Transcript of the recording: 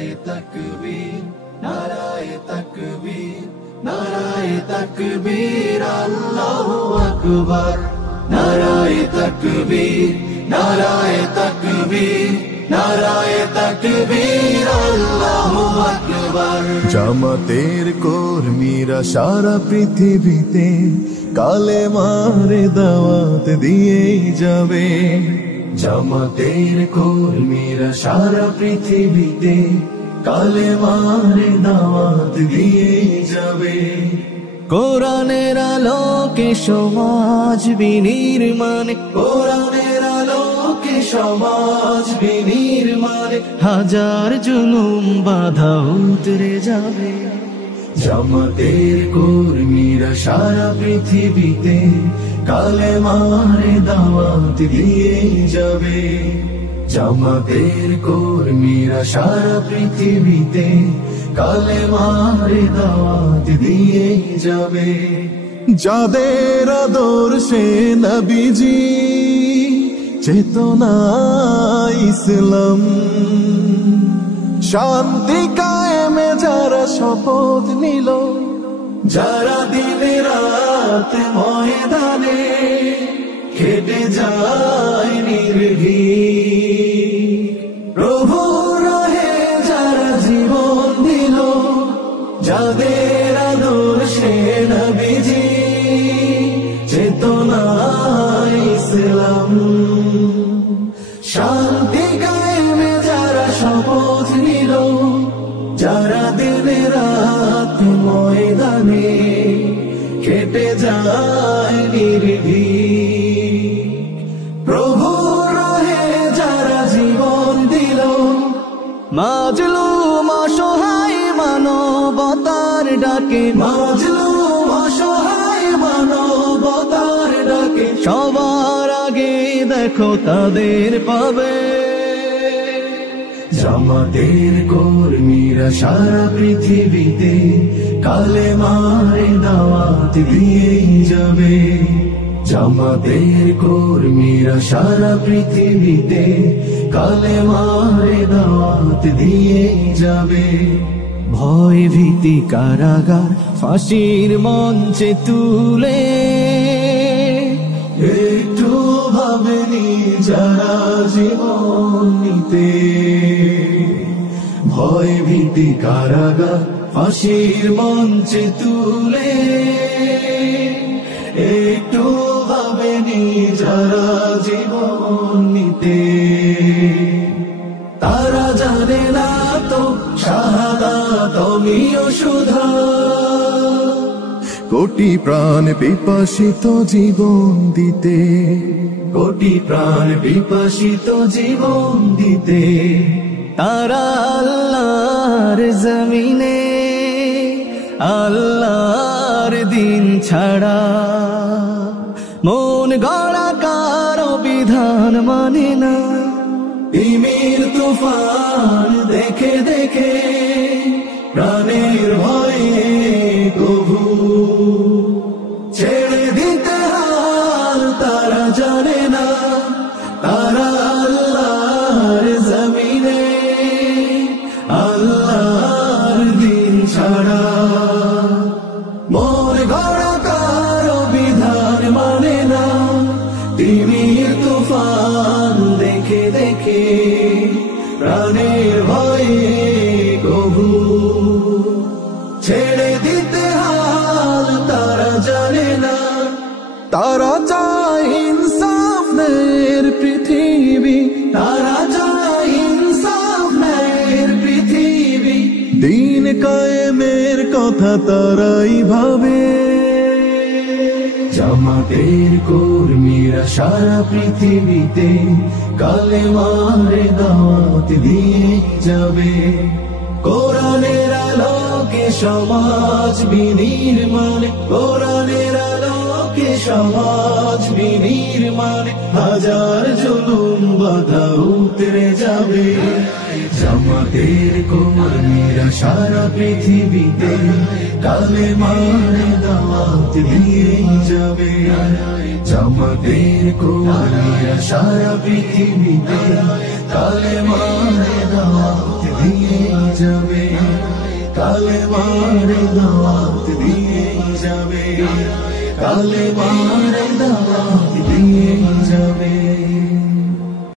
নারায়ে তাকবীর, নারায়ে তাকবীর, নারায়ে তাকবীর, আল্লাহু আকবার। নারায়ে তাকবীর, নারায়ে তাকবীর, নারায়ে তাকবীর, আল্লাহু আকবার। জামাতের কর্মীরা সারা পৃথিবীতে কালেমার দাওয়াত দিয়েই যাবে। জামাতের কর্মীরা সারা পৃথিবীতে কালেমার দাওয়াত দিয়েই যাবে। কোরআনের আলোকে সমাজ বিনির্মাণে, কোরআনের আলোকে সমাজ বিনির্মাণে হাজার জুলুম বাধা উতরে যাবে। জামাতের কর্মীরা সারা পৃথিবীতে কালেমার দাওয়াত দিয়ে যাবে। জামাতের কর্মীরা সারা পৃথিবীতে কালেমার দাওয়াত দিয়ে যাবে। যাদের আদর্শে নবীজি চেতনা ইসলাম, শান্তি কায়েমে যারা শপথ নিল, যারা দিনে রাত ময়দানে খেটে যায় নির্ভীক, প্রভু রাহে যারা জীবন দিল, যাদের আদর্শে নবীজি চেতনা ইসলাম, শান্তি কায়েমে যারা শপথ নিল, যারা দিনে রাত ময়দানে খেটে যায় নির্ভীক, প্রভু রাহে যারা জীবন দিল, মাজলুম অসহায় মানবতার ডাকে, মাজলুম অসহায় মানবতার ডাকে সবার আগে দেখো তাদের পাবে। জামাতের কর্মীরা সারা পৃথিবীতে কালেমার দাওয়াত দিয়ে যাবে। জামাতের কর্মীরা সারা পৃথিবীতে কালেমার দাওয়াত দিয়ে যাবে। ভয় ভীতি কারাগার ফাঁসির মঞ্চে তুলে একটু ভাবেনি যারা জীবন নিতে। ভয় ভীতি কারাগার ফাঁসির মঞ্চে তুলে একটু ভাবেনি যারা জীবন নিতে। তারা জানে না তো শাহাদাত অমীয় সুধা, কোটি প্রাণ বিপাসিত জীবন দিতে, কোটি প্রাণ বিপাসিত জীবন দিতে। তারা আল্লাহর জমিনে আল্লাহর দিন ছাড়া মন গড়া কারো বিধান মানে না। তিমির তুফান দেখে দেখে প্রাণের ভয়ে কবু ছেড়ে দিতে হাল তারা জানে না। তারা আল্লাহর জমিনে আল্লাহর দিন ছাড়া মন গড়া কারো বিধান মানে না। তিমির তুফান দেখে দেখে প্রাণের ভয়ে কবু ছেড়ে দিতে হাল তারা জানে না। তারা চায় ইনসাফ ন্যায়ের পৃথিবী, তারা চায় ইনসাফ ন্যায়ের পৃথিবী। দিন কায়েমের কথা তারাই ভাবে। জামাতের কর্মীরা সারা পৃথিবীতে কালেমার দাওয়াত দিয়ে যাবে। কোরআনের আলোকে সমাজ বিনির্মাণে, কোরআনের আলোকে সমাজ বিনির্মাণে হাজার জুলুম বাধা উতরে যাবে। জামাতের কর্মীরা সারা পৃথিবীতে কালেমার দাওয়াত দিয়ে যাবে। জামাতের কর্মীরা সারা পৃথিবীতে কালেমার দাওয়াত দিয়ে যাবে, কালেমার দাওয়াত দিয়ে যাবে, কালেমার দাওয়াত